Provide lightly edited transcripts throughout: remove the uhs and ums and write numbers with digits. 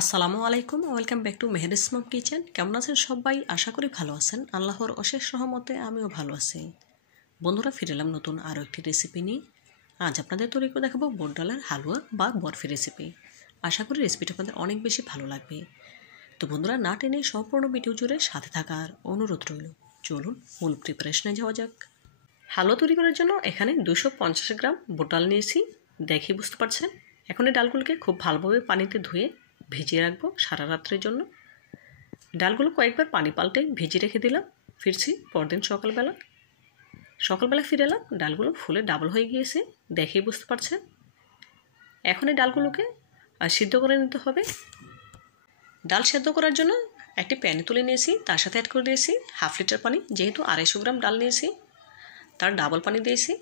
আসসালামু আলাইকুম, welcome back to Meheri's mom kitchen. কেমন আছেন সবাই? আশা করি ভালো আছেন। আল্লাহর অশেষ রহমতে আমিও ভালো আছি। বন্ধুরা, ফিরে এলাম নতুন আরও একটি রেসিপি নিয়ে। আজ আপনাদের তৈরি করে দেখাবো বুট ডালের হালুয়া বা বরফি রেসিপি। আশা করি রেসিপিটা আপনাদের অনেক বেশি ভালো লাগবে। তো বন্ধুরা, না টেনে সম্পূর্ণ ভিডিও জুড়ে সাথে থাকার অনুরোধ রইল। চলুন মূল প্রিপারেশনে যাওয়া যাক। হালুয়া তৈরি করার জন্য এখানে 250 গ্রাম বুট ডাল নিয়েছি। দেখে বুঝতে পারছেন। এখন এই ডালগুলোকে খুব ভালোভাবে পানিতে ধুয়ে ভিজিয়ে রাখবো সারা রাত্রের জন্য। ডালগুলো কয়েকবার পানি পাল্টে ভিজিয়ে রেখে দিলাম। ফিরছি পরদিন সকালবেলা ফিরে এলাম। ডালগুলো ফুলে ডাবল হয়ে গিয়েছে, দেখেই বুঝতে পারছেন। এখন এই ডালগুলোকে সিদ্ধ করে নিতে হবে। ডাল সেদ্ধ করার জন্য একটি প্যানে তুলে নিয়েছি, তার সাথে অ্যাড করে দিয়েছি 1/2 লিটার পানি। যেহেতু 250 গ্রাম ডাল নিয়েছি, তার ডাবল পানি দিয়েছি।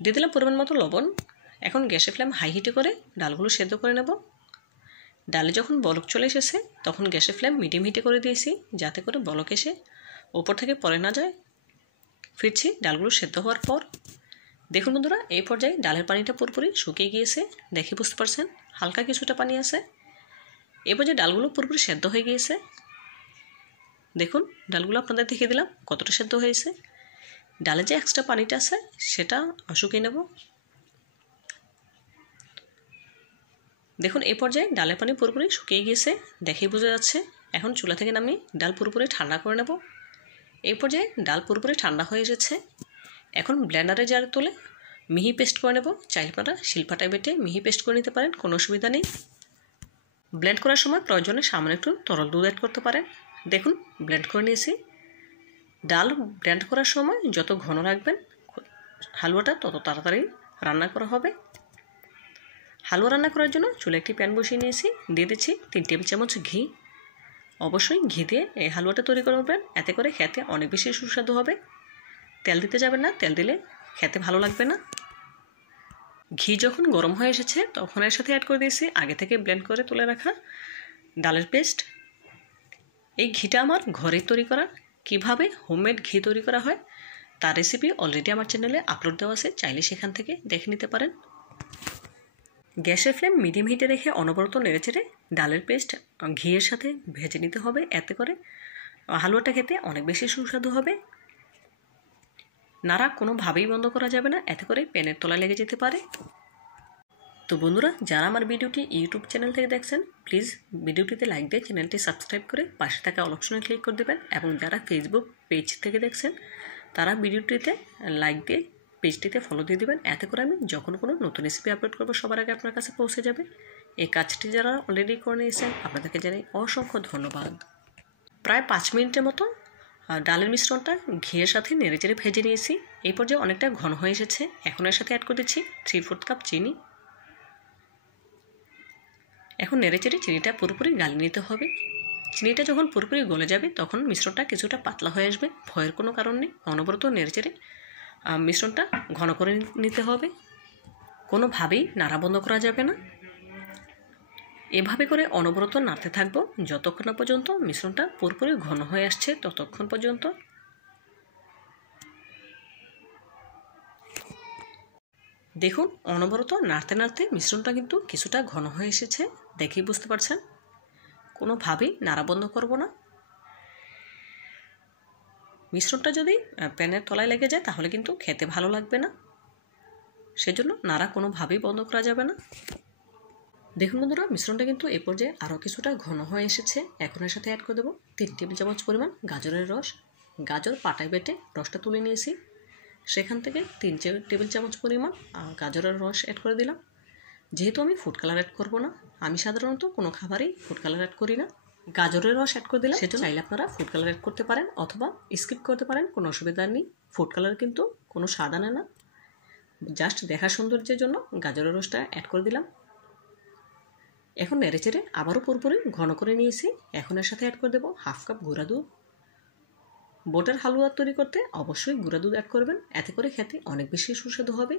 দিয়ে দিলাম পরিমাণ মতো লবণ। এখন গ্যাসের ফ্লেম হাই হিটে করে ডালগুলো সেদ্ধ করে নেব। ডালে যখন বলক চলে এসেছে তখন গ্যাসের ফ্লেম মিডিয়াম হিটে করে দিয়েছি, যাতে করে বলক এসে ওপর থেকে পড়ে না যায়। ফিরছি ডালগুলো সেদ্ধ হওয়ার পর। দেখুন বন্ধুরা, এই পর্যায়ে ডালের পানিটা পুরোপুরি শুকিয়ে গিয়েছে, দেখে বুঝতে পারছেন। হালকা কিছুটা পানি আছে। এই পর্যায়ে ডালগুলো পুরোপুরি সেদ্ধ হয়ে গিয়েছে। দেখুন ডালগুলো আপনাদের দেখিয়ে দিলাম কতটা সেদ্ধ হয়েছে। ডালে যে এক্সট্রা পানিটা আছে সেটা শুকিয়ে নেব। দেখুন এই পর্যায়ে ডালের পানি পুরোপুরি শুকিয়ে গিয়েছে, দেখেই বোঝা যাচ্ছে। এখন চুলা থেকে নামিয়ে ডাল পুরোপুরি ঠান্ডা করে নেব। এই পর্যায়ে ডাল পুরোপুরি ঠান্ডা হয়ে এসেছে। এখন ব্লেন্ডারে জারে তুলে মিহি পেস্ট করে নেব। চাইলে আপনারা শিলপাটায় বেটে মিহি পেস্ট করে নিতে পারেন, কোনো অসুবিধা নেই। ব্লেন্ড করার সময় প্রয়োজনে সামান্য একটু তরল দুধ অ্যাড করতে পারেন। দেখুন ব্লেন্ড করে নিয়েছি। ডাল ব্লেন্ড করার সময় যত ঘন রাখবেন হালুয়াটা তত তাড়াতাড়ি রান্না করা হবে। হালুয়া রান্না করার জন্য চুলে একটি প্যান বসিয়ে নিয়েছি। দিয়ে দিচ্ছি 3 টেবিল চামচ ঘি। অবশ্যই ঘি দিয়ে এই হালুয়াটা তৈরি করবেন, এতে করে খেতে অনেক বেশি সুস্বাদু হবে। তেল দিতে যাবেন না, তেল দিলে খেতে ভালো লাগবে না। ঘি যখন গরম হয়ে এসেছে তখন এর সাথে অ্যাড করে দিয়েছি আগে থেকে ব্লেন্ড করে তুলে রাখা ডালের পেস্ট। এই ঘিটা আমার ঘরে তৈরি করা। কিভাবে হোমমেড ঘি তৈরি করা হয় তার রেসিপি অলরেডি আমার চ্যানেলে আপলোড দেওয়া আছে, চাইলে সেখান থেকে দেখে নিতে পারেন। গ্যাসের ফ্লেম মিডিয়াম হিটে রেখে অনবরত নেড়েচেড়ে ডালের পেস্ট ঘিয়ের সাথে ভেজে নিতে হবে, এতে করে হালুয়াটা খেতে অনেক বেশি সুস্বাদু হবে। নাড়া কোনোভাবেই বন্ধ করা যাবে না, এতে করে প্যানের তলায় লেগে যেতে পারে। তো বন্ধুরা, যারা আমার ভিডিওটি ইউটিউব চ্যানেল থেকে দেখছেন প্লিজ ভিডিওটিতে লাইক দিয়ে চ্যানেলটি সাবস্ক্রাইব করে পাশে থাকা অল অপশনে ক্লিক করে দেবেন। এবং যারা ফেসবুক পেজ থেকে দেখছেন তারা ভিডিওটিতে লাইক দিয়ে পেজটিতে ফলো দিয়ে দেবেন, এতে করে আমি যখন কোনো নতুন রেসিপি আপলোড করবো সবার আগে আপনার কাছে পৌঁছে যাবে। এই কাজটি যারা অলরেডি করে নিয়েছেন আপনাদেরকে জানাই অসংখ্য ধন্যবাদ। প্রায় 5 মিনিটের মতো ডালের মিশ্রণটা ঘিয়ের সাথে নেড়েচেড়ে ভেজে নিয়েছি। এই পর্যায়ে অনেকটা ঘন হয়ে এসেছে। এখন এর সাথে অ্যাড করে দিচ্ছি 3/4 কাপ চিনি। এখন নেড়েচেড়ে চিনিটা পুরোপুরি গালিয়ে নিতে হবে। চিনিটা যখন পুরোপুরি গলে যাবে তখন মিশ্রণটা কিছুটা পাতলা হয়ে আসবে। ভয়ের কোনো কারণ নেই, অনবরত নেড়েচেড়ে মিশ্রণটা ঘন করে নিতে হবে। কোনোভাবেই নাড়া বন্ধ করা যাবে না। এভাবে করে অনবরত নাড়তে থাকবো যতক্ষণ না পর্যন্ত মিশ্রণটা পুরোপুরি ঘন হয়ে আসছে, ততক্ষণ পর্যন্ত। দেখুন অনবরত নাড়তে নাড়তে মিশ্রণটা কিন্তু কিছুটা ঘন হয়ে এসেছে, দেখেই বুঝতে পারছেন। কোনোভাবেই নাড়া বন্ধ করব না। মিশ্রণটা যদি প্যানের তলায় লেগে যায় তাহলে কিন্তু খেতে ভালো লাগবে না, সেজন্য নাড়া কোনোভাবেই বন্ধ করা যাবে না। দেখুন বন্ধুরা, মিশ্রণটা কিন্তু এই পর্যায়ে আরও কিছুটা ঘন হয়ে এসেছে। এখন এর সাথে অ্যাড করে দেবো 3 টেবিল চামচ পরিমাণ গাজরের রস। গাজর পাটায় বেটে রসটা তুলে নিয়েছি, সেখান থেকে 3 টেবিল চামচ পরিমাণ গাজরের রস অ্যাড করে দিলাম। যেহেতু আমি ফুড কালার অ্যাড করব না, আমি সাধারণত কোনো খাবারেই ফুড কালার অ্যাড করি না। গাজরের রস অ্যাড করে দিলাম, সেটা চাইলে আপনারা ফুড কালার অ্যাড করতে পারেন অথবা স্কিপ করতে পারেন, কোনো অসুবিধা নেই। ফুড কালার কিন্তু কোনো স্বাদ আনে না, জাস্ট দেখা সৌন্দর্যের জন্য গাজরের রসটা অ্যাড করে দিলাম। এখন নেড়েচেড়ে আবারও পুরোপুরি ঘন করে নিয়েছি। এখন এর সাথে অ্যাড করে দেবো 1/2 কাপ গুঁড়া দুধ। বোটের হালুয়া তৈরি করতে অবশ্যই গুঁড়া দুধ অ্যাড করবেন, এতে করে খেতে অনেক বেশি সুস্বাদু হবে।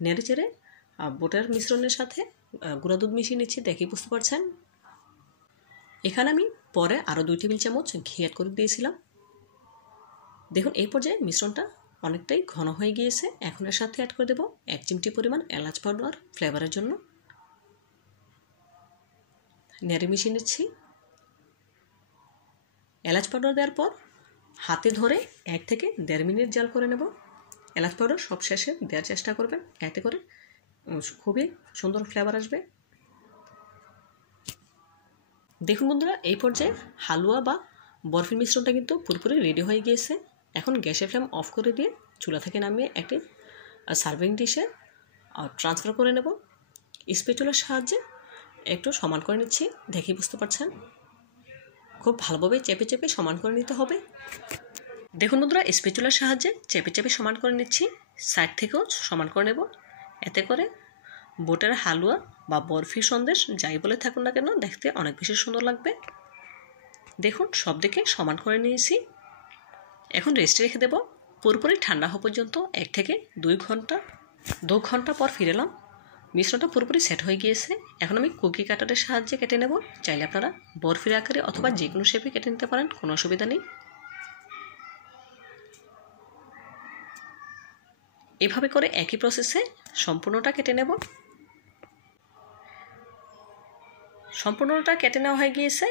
নেড়েচেড়ে বোটের মিশ্রণের সাথে গুঁড়া দুধ মিশিয়ে নিচ্ছি, দেখেই বুঝতে পারছেন। এখানে আমি পরে আরও 2 টেবিল চামচ ঘি অ্যাড করে দিয়েছিলাম। দেখুন এই পর্যায়ে মিশ্রণটা অনেকটাই ঘন হয়ে গিয়েছে। এখন এর সাথে অ্যাড করে দেবো 1 চিমটি পরিমাণ এলাচ পাউডার ফ্লেভারের জন্য। নেড়ে মিশিয়ে নিচ্ছি। এলাচ পাউডার দেওয়ার পর হাতে ধরে 1 থেকে 1.5 মিনিট জাল করে নেব। এলাচ পাউডার সব শেষে দেওয়ার চেষ্টা করবেন, এতে করে খুবই সুন্দর ফ্লেভার আসবে। দেখুন বন্ধুরা, এই পর্যায়ে হালুয়া বা বরফির মিশ্রণটা কিন্তু পুরোপুরি রেডি হয়ে গিয়েছে। এখন গ্যাসের ফ্লেম অফ করে দিয়ে চুলা থেকে নামিয়ে একটি সার্ভিং ডিশে ট্রান্সফার করে নেব। স্প্যাচুলার সাহায্যে একটু সমান করে নিচ্ছি, দেখেই বুঝতে পারছেন। খুব ভালোভাবে চেপে চেপে সমান করে নিতে হবে। দেখুন বন্ধুরা, স্প্যাচুলার সাহায্যে চেপে চেপে সমান করে নিচ্ছি, সাইড থেকেও সমান করে নেব। এতে করে বোটের হালুয়া বা বরফি সন্দেশ যাই বলে থাকুন না কেন দেখতে অনেক বেশি সুন্দর লাগবে। দেখুন সব দিকে সমান করে নিয়েছি। এখন রেস্টে রেখে দেব পুরোপুরি ঠান্ডা হওয়া পর্যন্ত 1 থেকে 2 ঘন্টা। 2 ঘন্টা পর ফিরে এলাম। মিশ্রণটা পুরোপুরি সেট হয়ে গিয়েছে। এখন আমি কুকি কাটারের সাহায্যে কেটে নেব। চাইলে আপনারা বরফির আকারে অথবা যে কোনো শেপে কেটে নিতে পারেন, কোনো অসুবিধা নেই। এভাবে করে একই প্রসেসে সম্পূর্ণটা কেটে নেব। সম্পূর্ণটা কেটে নেওয়া হয়ে গিয়েছে।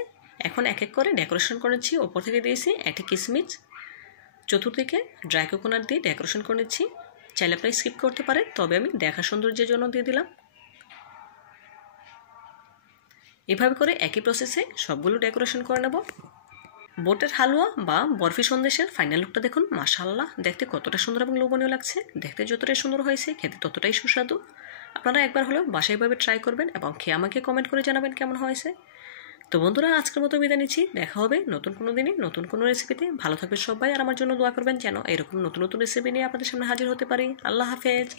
এখন এক এক করে ডেকোরেশন করেছি। ওপর থেকে দিয়েছি একটি কিশমিশ, চতুর্দিকে ড্রাই কোকোনাট দিয়ে ডেকোরেশন করে নিচ্ছি। চাইলে আপনি স্কিপ করতে পারেন, তবে আমি দেখা সৌন্দর্যের জন্য দিয়ে দিলাম। এভাবে করে একই প্রসেসে সবগুলো ডেকোরেশন করে নেব। বোটের হালুয়া বা বরফি সন্দেশের ফাইনাল লুকটা দেখুন, মাশাআল্লাহ, দেখতে কতটা সুন্দর এবং লোভনীয় লাগছে। দেখতে যতটাই সুন্দর হয়েছে, খেতে ততটাই সুস্বাদু। আপনারা একবার হলেও বাসায় এভাবে ট্রাই করবেন এবং খেয়ে আমাকে কমেন্ট করে জানাবেন কেমন হয়েছে। তো বন্ধুরা, আজকের মতো বিদায় নিচ্ছি। দেখা হবে নতুন কোনো দিনে নতুন কোনো রেসিপিতে। ভালো থাকবে সবাই, আর আমার জন্য দোয়া করবেন যেন এরকম নতুন নতুন রেসিপি নিয়ে আপনাদের সামনে হাজির হতে পারি। আল্লাহ হাফেজ।